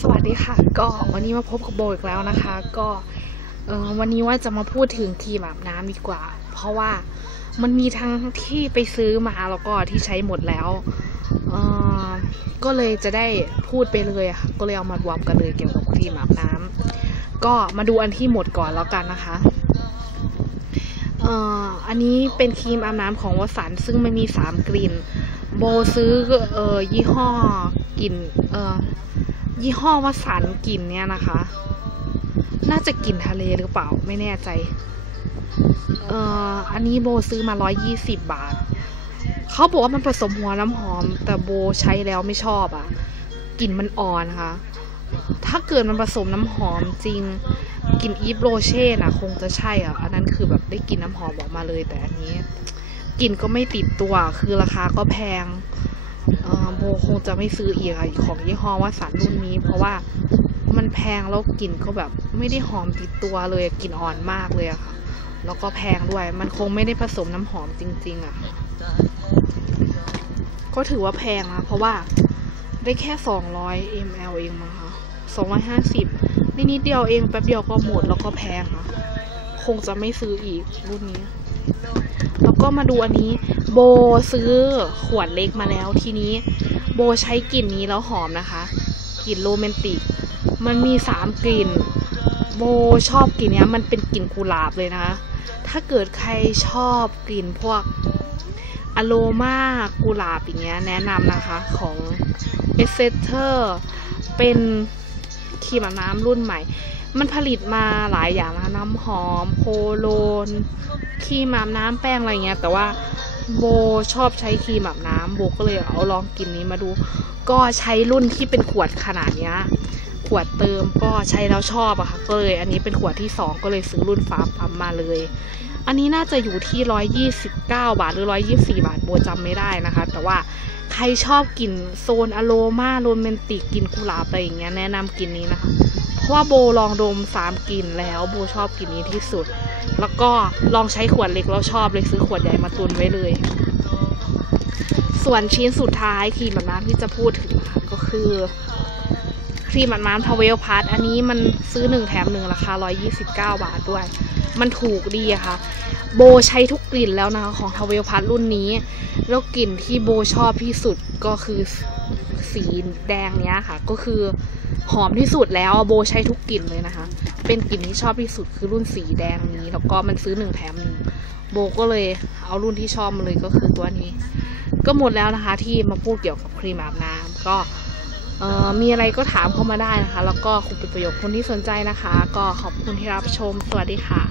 สวัสดีค่ะ ก็วันนี้มาพบกับโบอีกแล้วนะคะ ก็เออวันนี้ว่าจะมาพูดถึงครีมอาบน้ำดีกว่า เพราะว่ามันมีทั้งที่ไปซื้อมาแล้วก็ที่ใช้หมดแล้วเออก็เลยจะได้พูดไปเลยค่ะ ก็เลยเอามารวมกันเลยเกี่ยวกับครีมอาบน้ำก็มาดูอันที่หมดก่อนแล้วกันนะคะเอออันนี้เป็นครีมอาบน้ำของวสันซึ่งมันมีสามกลิ่น โบซื้อเอ่อยี่ห้อกลิ่นเอ่อยี่ห้อวสันกลิ่นเนี่ยนะคะ น่าจะกลิ่นทะเลหรือเปล่าไม่แน่ใจ เอ่ออันนี้โบซื้อมา120บาท เขาบอกว่ามันผสมหัวน้ำหอม แต่โบใช้แล้วไม่ชอบอะ่ะกลิ่นมันอ่อนค่ะ ถ้าเกิดมันผสมน้ำหอมจริงกลิ่นอีฟโรเช่น่ะ คงจะใช่อะ อันนั้นคือแบบได้กลิ่นน้ำหอมออกมาเลยแต่อันนี้ กลิ่นก็ไม่ติดตัว คือราคาก็แพงโบคงจะไม่ซื้ออีกอะของยี่ห้อว่าสารรุ่นนี้ เพราะว่ามันแพงแล้วกลิ่นก็แบบไม่ได้หอมติดตัวเลยกลิ่นอ่อนมากเลยอะค่ะ แล้วก็แพงด้วย มันคงไม่ได้ผสมน้ำหอมจริง ๆอะ่ะก็ถือว่าแพงนะเพราะว่าได้แค่ 200 ml เองมั้งคะ250นี่นิดเดียวเองแป๊บเดียวก็หมดแล้วก็แพงค่ะ คงจะไม่ซื้ออีกรุ่นนี้ แล้วก็มาดูอันนี้ โบซื้อขวดเล็กมาแล้วทีนี้ โบใช้กลิ่นนี้แล้วหอมนะคะ กลิ่นโรแมนติก มันมีสามกลิ่น โบชอบกลิ่นนี้มันเป็นกลิ่นกุหลาบเลยนะ ถ้าเกิดใครชอบกลิ่นพวกอโรมากุหลาบอย่างเงี้ยแนะนำนะคะของ e s t e r เป็น ครีมอาบน้ำรุ่นใหม่ มันผลิตมาหลายอย่างนะคะน้ำหอมโพโลนครีมอาบน้ำแป้งอะไรเงี้ย แต่ว่าโบชอบใช้ครีมอาบน้ำโบก็เลยเอาลองกินนี้มาดู ก็ใช้รุ่นที่เป็นขวดขนาดเนี้ยขวดเติมก็ใช้แล้วชอบอะค่ะก็เลย อันนี้เป็นขวดที่สองก็เลยซื้อรุ่นฟ้าปั๊มมาเลย อันนี้น่าจะอยู่ที่ร้อยยี่สิบาทหรือร้อยยี่สี่บาทโบจำไม่ได้นะคะ แต่ว่า รชอบกลิ่นโซนอโรมาโรแมนติกกลิ่นกุหลาบอะไรอย่างเงี้ยแนะนำกลิ่นนี้นะคะ เพราะว่าโบลองดมสามกลิ่นแล้วโบชอบกลิ่นนี้ที่สุด แล้วก็ลองใช้ขวดเล็กแล้วชอบเลยซื้อขวดใหญ่มาตุนไว้เลย ส่วนชิ้นสุดท้ายครีมอาบน้ำที่จะพูดถึงนะคะก็คือ ครีมอาบน้ำทาเวลพัทอันนี้มันซื้อหนึ่งแถมหนึ่งราคา 129 บาทด้วย มันถูกดีอะค่ะ โบใช้ทุกกลิ่นแล้วนะคะของทาเวลพัทรุ่นนี้ แล้วกลิ่นที่โบชอบที่สุดก็คือสีแดงเนี้ยค่ะ ก็คือหอมที่สุดแล้วโบใช้ทุกกลิ่นเลยนะคะ เป็นกลิ่นที่ชอบที่สุดคือรุ่นสีแดงนี้ แล้วก็มันซื้อหนึ่งแถมหนึ่งโบก็เลยเอารุ่นที่ชอบมาเลยก็คือตัวนี้ ก็หมดแล้วนะคะที่มาพูดเกี่ยวกับครีมอาบน้ำก็ มีอะไรก็ถามเข้ามาได้นะคะ แล้วก็คงเป็นประโยชน์คนที่สนใจนะคะ ก็ขอบคุณที่รับชม สวัสดีค่ะ